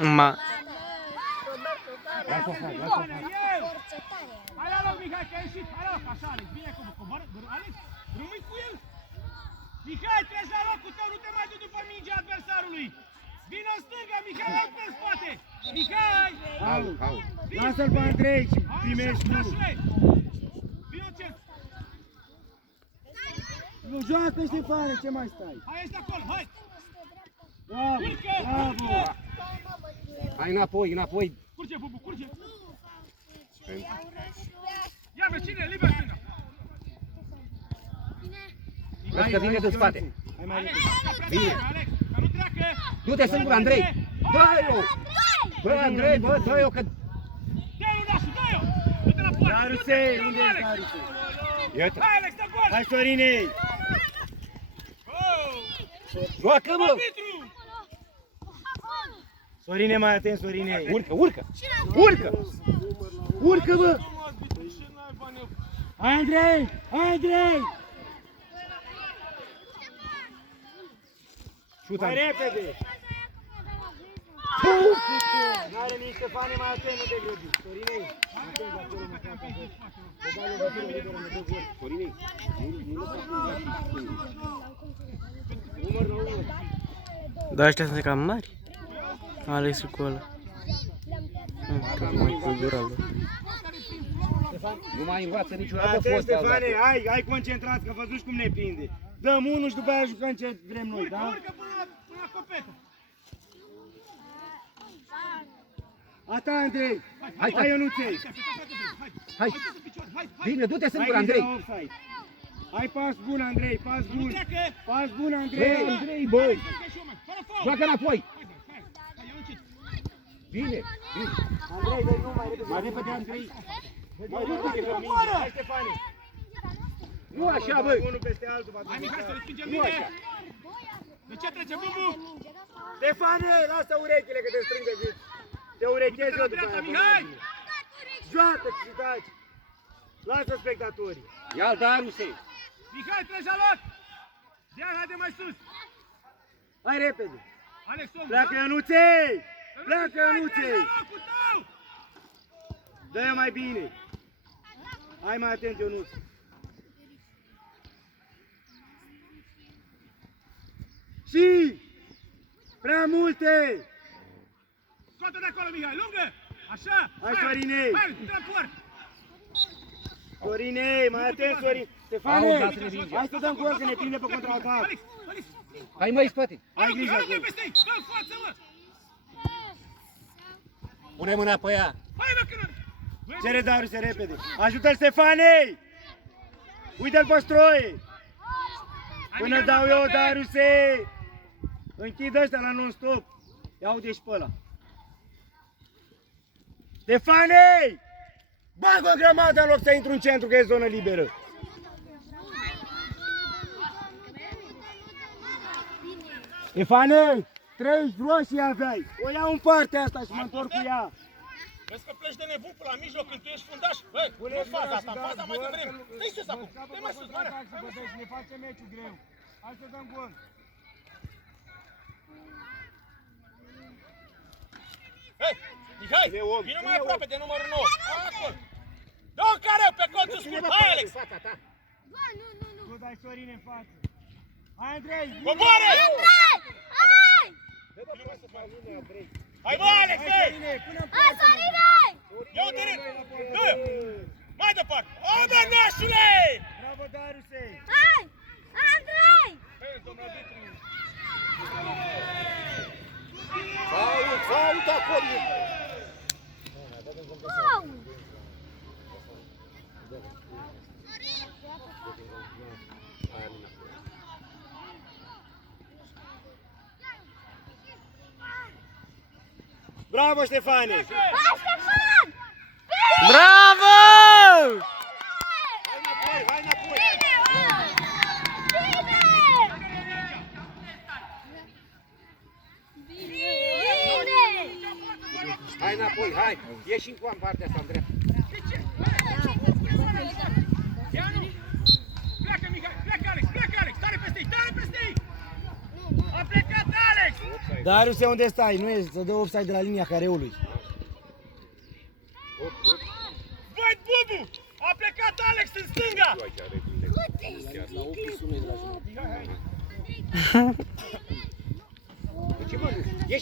Ma... Lasă-o, hai la loc, Mihai, că a ieșit. Hai la loc, așa, Alex, bine cu coboară. Alex, rămâi cu el. Mihai, treci la locul tău, nu te mai du după mingea adversarului. Vino în stânga, Mihai, alt pe spate. Mihai! Au. Lasă-l pe Andrei și primești tu. Vino cer. Nu joacă, Ștefane, ce mai stai? Hai, ești acolo, hai. Bravo, bravo. Hai înapoi. Curge, Bubu, curge. Ia pe cine, liber stânga. Vezi că vine de spate. Alex, Vine. Alex, că nu treacă. Du-te singur, Andrei. Dă-i-o. Bă, Andrei, bă, dă-i-o că... Dă-i-o, Dașu, dă-i-o. Du-te la poartă. Darusei, unde ești Darusei? Iată. Hai, Alex, dă gol. Hai, Sorinei. Joacă, mă. Arbitru. Sorine, mai atent, Sorinei. Urcă, bă. Hai, Andrei, Șută. Mai repede. N-are nici Ștefane, mai atent, nu te grăbi. Sorinei, atent, acolo, mă fac acolo. Sorinei. Dar ăștia sunt cam mari. Alex cu ăla. Cu gura lui. Nu mai învață niciodată Atent, fostul. Ștefane, hai concentrat, că văzuși cum ne prinde. Dăm unul și după aia jucăm ce vrem noi, da? Urcă până la copetă. A ta, Andrei. Hai, Hai, Ionuței. Hai. Bine, du-te singur, Hai, Andrei. la offside. Hai, pas bun, Andrei, pas Nu bun. treacă. Pas bun, Băi, Andrei. Andrei, băi. Fără foul. Joacă înapoi. Hai, eu încet. Bine. Andrei, dă-i nu, mai repede, Andrei. Mai repede, că minge. Hai, Ștefane. Nu așa, băi. Unul peste altul, va Hai, Mihai, să respingem Nu bine. așa. De ce trece, Bubu? Ștefane, lasă urechile că te strâng de gât. Te urechezi eu după aia. Mihai! Joacă și taci. Lasă spectatorii. Ia-l, Darusei. Mihai, treci la loc! Ia, haide mai sus! Hai repede. Alex, omul, Pleacă, da? Ionuței. Pleacă, Mihai, Ionuței. treci la locul tău! Dă-i mai bine. Hai mai atent, Ionuț. Și prea multe. Scoate de acolo, Mihai, lungă! Așa! Hai, Sorinei. Hai, de la poartă! Sorinei, mai atent, Sorin. Stefane, hai să dăm gol, că ne prinde pe contraatac. Alex, Alex! Hai, măi, spate. Hai grijă Hai, acolo. peste ei! Dă în față, mă! Pune mâna pe ea. Hai, mă, că nu... Cere Daruse repede. Ajută-l, Stefanei. Uite-l pe Stroie. Până dau eu, Daruse. Închid ăștia la non-stop. Ia uite și pe ăla. Stefanei! Bagă o grămadă în loc să intru în centru, că e zonă liberă. Stefanei! 3 roșii aveai. O iau în partea asta și mă întorc cu ea. Vezi că pleci de nebun pe la mijloc când tu ești fundaș? Băi, nu faza asta, faza mai devreme. Dă-i sus acum, dă-i mai sus, Marea. Ne face meciul greu. Hai să dăm gol. Hei, Mihai, vină mai aproape de numărul 9. Acolo. Dă-o care pe colțul scurt. Hai, Alex. Nu dai Sorin în față. Hai, Andrei! Coboară! Hai, bă, Alex, Hai, hei! Sorine, până în poartă! Ia uite rând! Dă! Mai departe! O, bă, nașule! Bravo, Daruse! Fault acolo. Bravo, Ștefane! Bravo! Hai înapoi! Hai înapoi, hai. Ieși în partea asta, în dreapta. Pleacă, Mihai! Pleacă, Alex! Pleacă, Alex! Tare peste ei! Tare peste ei! A plecat Alex! Dariuse, unde stai? Nu e, să dă offside de la linia careului. Văd Bubu! A plecat Alex în stânga!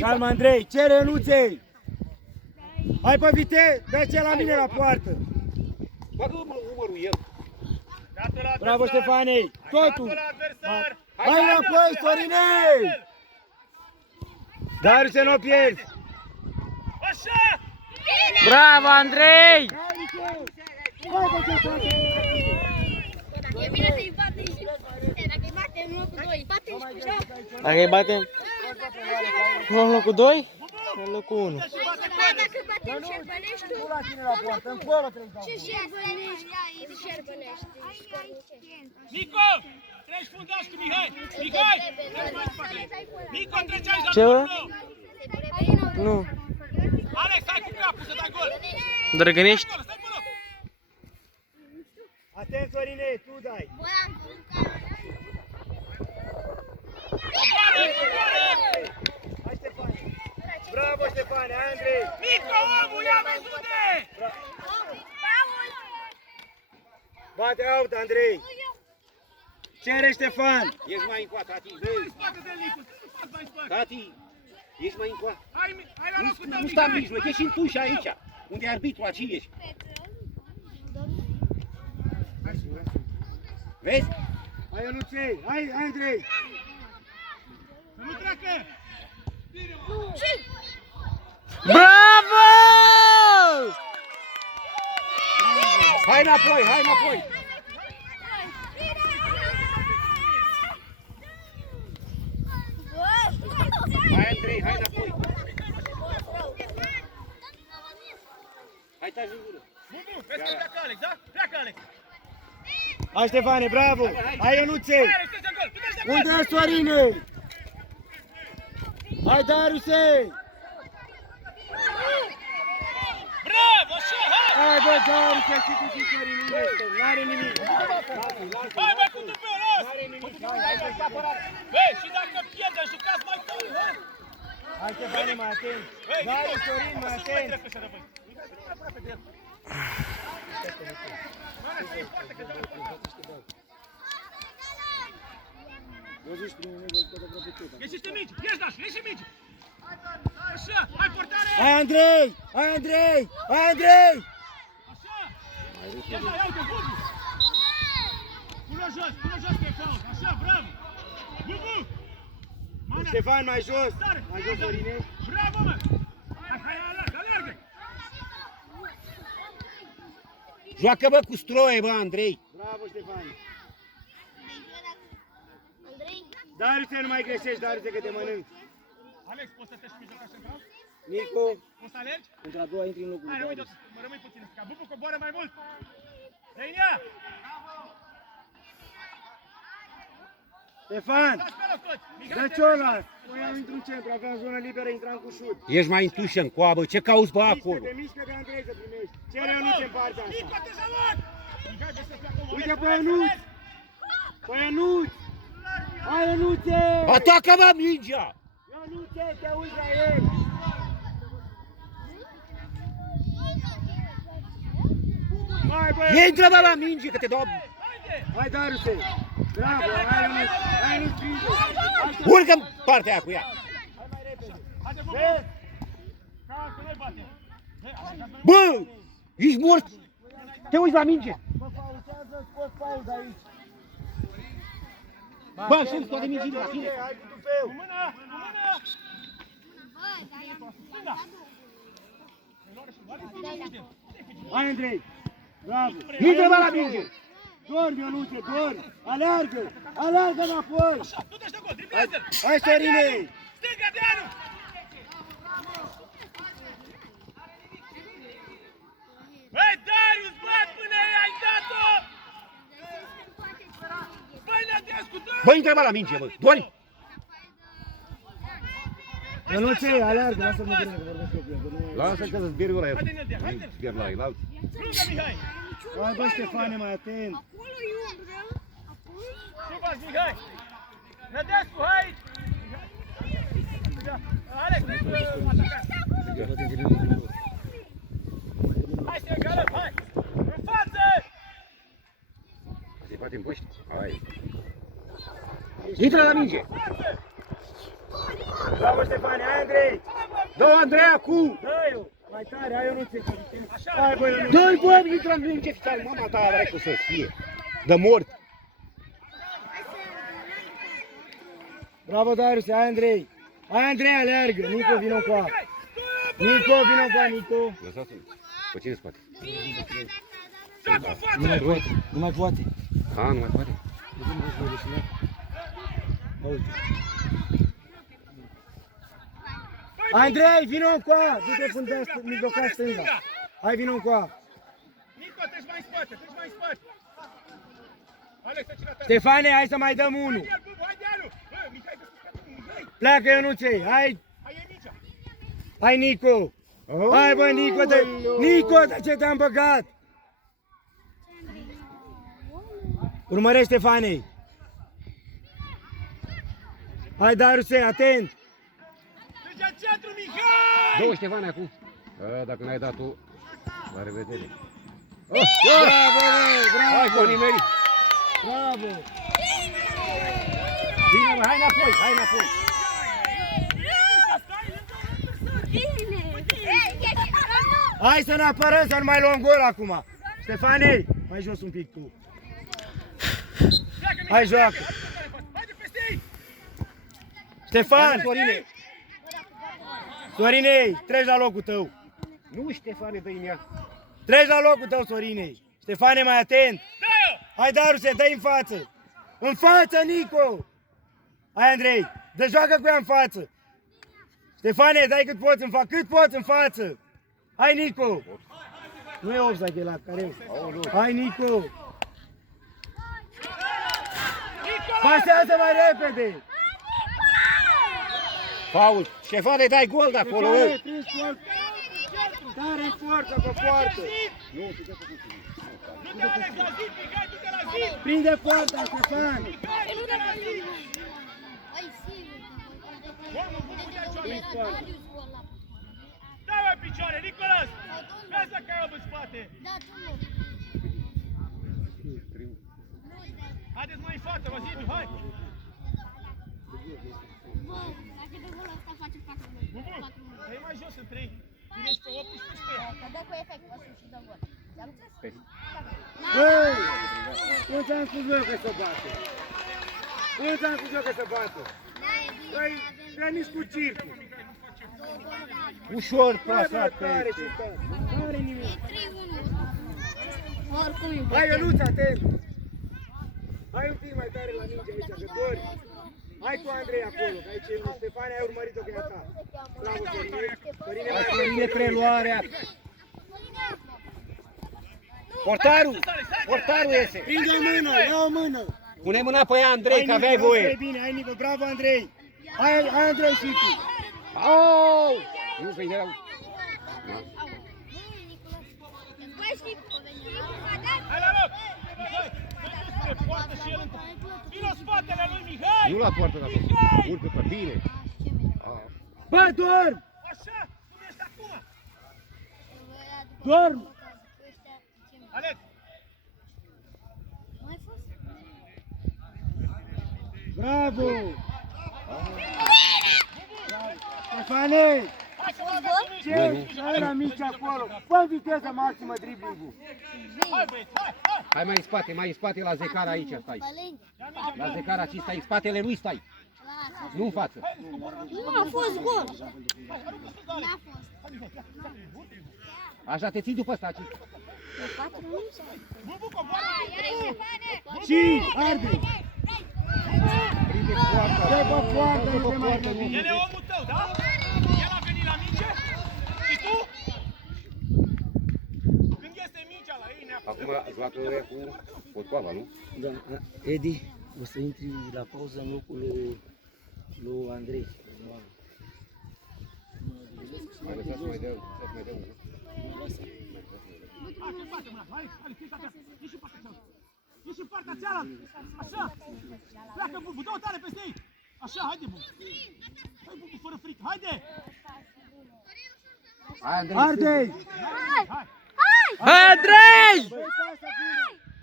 Calm, Andrei, cere Ionuței! Hai pe vite, dă-ce la mine la poartă! Bagă umărul el. Bravo, Ștefanei! Totul! La adversar! Hai înapoi, Sorinei! Dariuse, nu o pierzi! Așa! Bravo, Andrei! E bine să-i bate și dacă îi bate în locul 2, bate și cu joc. Dacă îi batem, nu în locul 2? În locul 1. Da, dacă batem șerbănești, Nu la tine la poartă, încolo trebuie să dau. și șerbănești, șerbănești. Nico! Treci fundaș cu Mihai! Mihai! Treci mai spate! Nico, treci aici la Ce, bă? numărul 9! Nu. Alex, hai cu capul să dai gol! Drăgănești? Stai acolo! Atent, Sorine, tu dai! Hai, Ștefane! Bravo, Ștefane, hai, Andrei! Nico, omul, ia văzute! Bate out, Andrei! Cere, Ștefan! Ești mai încoa, tati. Stai spate de Nico, stai mai spate! Tati, ești mai încoa. Hai la locul tău, Nu sta în Mihai! mijloc, ești în tușă aici. Unde e arbitru, aici ești. Vezi? Hai, Ionuței! Hai, Andrei! Să nu treacă! Bravo! Hai înapoi, hai înapoi. Hai, Andrei, hai înapoi. Hai, taci în gură. Bubu, vezi că pleacă Alex, da? Pleacă Alex! Hai, Ștefane, bravo! Hai, Ionuței! Hai Alex, treci de gol! Tu treci de gol! Unde e Sorine? Hai, Dariuse! Bravo, așa, hai! Hai, bă, Dariuse, și tu și Sorin, unde este? N-are nimic! Hai, bă, cu tupeu, las! Băi, și dacă pierdem, jucați mai tare, hai! Hai, Ștefane, mai atent! Băi, Vai, Nico, Sorin, mai să nu mai atent! treacă așa de voi. Mihai, veni mai aproape de el. Mane, să iei foarte, că dă la poartă. Ieșiți mici, ieși, Dașu, ieși mici! Așa, hai portare! Hai, Andrei! Hai, Andrei! Hai, Andrei! Așa! Ia, ia uite, Bubu! Pune-o jos pe fault, așa, bravo! Bubu! Mana, Ștefan, mai jos! tare, Mai jos, Sorine! bravo, mă! Hai, alergă! Joacă, bă, cu stroie, bă, Andrei. Bravo, Ștefan! Andrei, Dariuse, nu mai greșești, Dariuse, că te mănânc! Alex, poți să te și mijloc așa, bravo? Nico, Poți să alergi? între a doua intri în locul Hai, lui rămâi Darius. tot, rămâi puțin în sca. Bubu, coboară mai mult! Dăinea! Ștefan! Dați pe loc toți! Mihai, Dă te ce-o Păi am intru în centru, aveam zonă liberă, intram cu șut. Ești mai în tușă, în coabă. Ce cauți, bă, acolo? Mișcă-te, Andrei, să primești. Cere Ionuț în partea asta. Nico, te salut! Mihai, vezi să pleacă un Uite moment. pe Ionuț! Pe Ionuț! Hai, Ionuțe! Atacă, bă, mingea! Ionuțe, te uiți la el! Hai, bă! Intră, bă, la minge, că te dau... Haide! Hai, Dariuse! Bravo, hai, Ionuț! Hai, Ionuț, prinde! Urcă în partea aia cu ea. Hai mai repede! Haide, Bubu! Vezi? Ca să noi batem! Bă, ești mort! Te uiți la minge! Mă faultează, scot pauză aici! Bă, sunt toate mingile la tine. Hai cu tupeu! Cu mâna! Cu mâna! Stânga! Hai, Andrei! Bravo! Intră, bă, la minge! Dormi, Ionuțe, dormi! Aleargă! Aleargă înapoi! Așa, tu te-și de gol, driblează-l! Hai, Sorine! Stânga de anul! Băi, Darius, bat până ai dat-o! Băi, Nădescu, dă! Bă, intră, bă, la minge, bă! Dormi! Ionuțe, aleargă! Lasă-mă bine că vorbesc cu el. Lasă că să zbir ăla. Haide, Nădea, haide! Zbir la el, alții. Lungă, Mihai! Hai, bă, Ștefane, mai atent! acolo e umbră. Ce faci, Mihai? Nădescu, hai! Mingea. Alex, atacat. Hai să egalăm, hai! În față! Se bate în poști? Hai. Intră la minge! Bravo, Ștefane, hai, Andrei! Dă-o, Andrei, acum! Dă-i-o! Mai tare, hai, Ionuțe! Hai, bă, Ionuțe! Dă-i, bă, intră în minge, fițai, mama ta, dracu să fie! Dă mort! Bravo, Darius, hai, Andrei! Hai, Andrei, aleargă! Nico, vină cu a! Nico, vină cu a, Nico! Lăsați-l! Pe cine spate? Dacă în Nu mai față! poate, nu mai poate! A, nu mai poate? Andrei, vină cu a! Du-te până mijloca stânga! Hai, vină cu a! Nico, treci mai în spate, treci mai în spate! Alex, să-ți la tare! Ștefane, hai să mai dăm unul! Hai, Bubu, hai, Deanu! Bă, Mihai, descurcă-te, Mihai! Pleacă, Ionuței, hai! Hai, e mingea! Hai, Nico! Hai, bă, Nico, Nico, de ce te-am băgat? Urmărește, Ștefanei! Hai, Dariuse, atent! Treci în centru, Mihai! Dă-o, Ștefane, acum! A, dacă n-ai dat tu, la revedere! Bravo, bă, Hai, bravo! Bonimeri! Bravo! Bine, mă, hai înapoi, hai înapoi! Hai să ne apărăm, să nu mai luăm gol acum! Ștefanei, mai jos un pic tu! Hai, joacă! Haide peste ei! Ștefan! Sorine! Sorinei, treci la locul tău! Nu, Ștefane, dă-i mea! Treci la locul tău, Sorinei! Ștefane, mai atent! Dă-o! Hai, Daruse, dă-i în față! În față, Nico! Hai, Andrei, dă joacă cu ea în față! Ștefane, dai cât poți în față, cât poți în față! Hai, Nico! Nu e offside la care. Hai, Nico! Pasează mai repede! Faul! Ștefane, dai gol de acolo! Ștefane, prins poartă! Tare forță pe poartă! Du-te, Alex, la zi, Mihai, du-te la zi! Prinde poarta, Ștefan! Mihai, du-te la zi! Dă-o în picioare, Nicolas! Vezi dacă ai om în spate! Haideți mai în față, Vazidiu, hai! Bubu, dă-i mai jos în 3. Vine și pe 18 și pe ea. Ei! Nu ți-am spus eu că se bate! Nu ți-am spus eu că se bate! Păi, nici cu circul! Ușor Hai, plasat bă, pe tare și tare! Nu are nimic! Oricum e Hai, Ionuț, atent! Hai un pic mai tare la minge aici, că dori! Hai cu Andrei acolo, că aici Ștefane ai urmărit-o că e a ta! Bravo, Sorine! Sorine, mai Sorine, preluarea! Portarul! Portarul iese! prinde o mână, ia o mână! Pune mâna pe ea, Andrei, Hai, că Nico, aveai asta e voie! bine, hai, Nico, bravo, Andrei! Hai, Andrei, și tu! Au! Nu vei erau... Hai la loc! Hai, poartă și el între. Vino spatele lui Mihai! Nu la poartă, dar urcă pe bine! Bă, dorm! Așa, cum ești acum? Dorm! Alex! Bravo! Ștefane! Hai să mă dăm Ce? Hai la mici acolo! Fă viteză maximă dribbling-ul! Hai băieți, hai, hai! Hai mai în spate la Zecara aici stai! La Zecara aici stai, în spatele lui stai! Nu în față! Nu a fost gol. N-a Așa te ții după ăsta aici! Bubu, coboară! Și arde! Prinde poarta! Dă pe poartă, nu te mai gândi! El e omul tău, da? El a venit la minge? Și tu? Când este mingea la ei, neapărat. Acum Zlatu e cu potcoava, nu? Da, Edi, o să intri la pauză în locul lui Andrei. Mai lăsați să mai dea unul. Hai, ce face, mâna? Hai, hai, fiți atent. Ești în partea cealaltă. Ești în partea cealaltă. Așa. Pleacă, Bubu, dă-o tare peste ei. Așa, haide, bun. Hai, bun, fără frică, haide! Hai, Andrei! Ardei! Hai! Andrei! Băi,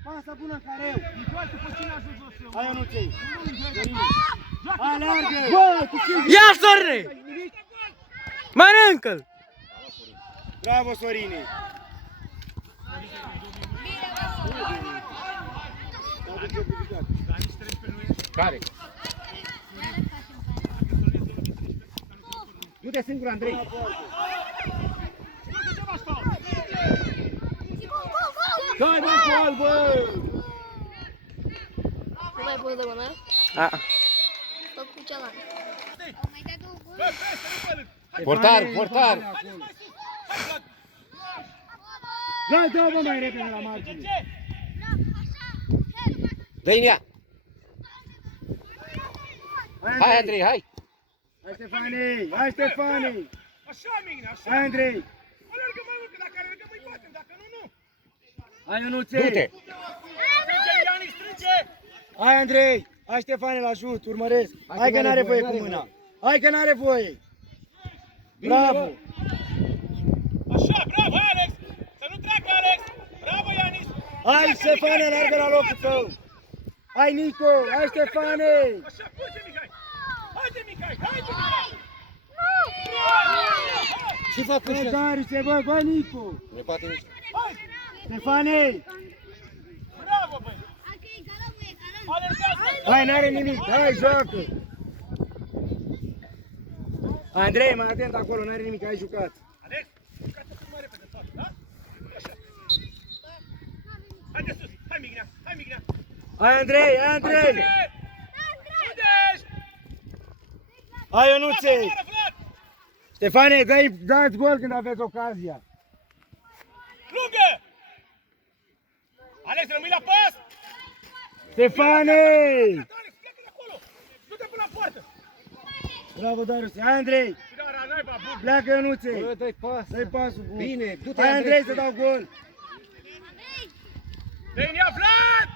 pasă bună în careu! Nicol, după cine ajungi o să... Hai, Ionuței! Joacă, Aleargă! Bă, cu ce? Ia, Sorine! Mănâncă-l! Bravo, Sorine! Care? Du-te singur, Andrei! Dai, bă, gol, bă! Nu mai pot de mână. A, Fac cu cealaltă. Portar, portar! Dai, dă-o, bă, mai repede la margine! Dă-i ea! Hai, Andrei, hai! Hai, Ștefanei! Hai, Ștefanei! Așa, Migne, așa! Hai, Andrei! Alergă mai mult, că dacă alergăm îi batem, dacă nu, nu! Hai, Ionuței! Du-te! Strânge, Iani, strânge! Hai, Andrei! Hai, Ștefane, la ajut, urmăresc! Hai că n-are voie cu mâna! Hai că n-are voie! Bravo! Așa, bravo, hai, Alex! Să nu treacă, Alex! Bravo, Ianis! Hai, Ștefane, alergă la locul tău! Hai, Nico! Hai, Ștefane! Așa, pute, Mihai! Haide, Mihai, haide, Mihai! Ce fac Bă, ăștia? Dariuse, bă, Nico! Ne poate nici. Hai! Ștefane! Bravo, băi! Alergați! Hai, n-are nimic! Hai, joacă! Andrei, mai atent acolo, n-are nimic, hai jucat! Alex, jucați cât mai repede, toate, da? Așa. Haide sus, hai, Mignea, hai, Mignea! Hai, Andrei, hai, Andrei! Unde ești? Hai, Ionuței! Afară, Vlad! Ștefane, dați gol când aveți ocazia! Lungă! Alex, rămâi la pas! Ștefane! Alex, pleacă de acolo! Du-te până la poartă! Bravo, Dariuse! Hai, Andrei! Gara, naiba, bun! Pleacă, Ionuței! Bă, dă-i pas! Dă-i pasul bun! Bine, du-te, Hai, Andrei, Andrei! să dau gol! Dă-i ia, Vlad!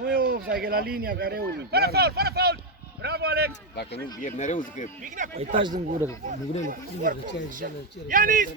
Nu e offside, e la linia careului! Fără faul, fără faul! Bravo, Alex! Dacă nu, e mereu zic că Mignea, cu taci din gură, Mugurelu. Ianis!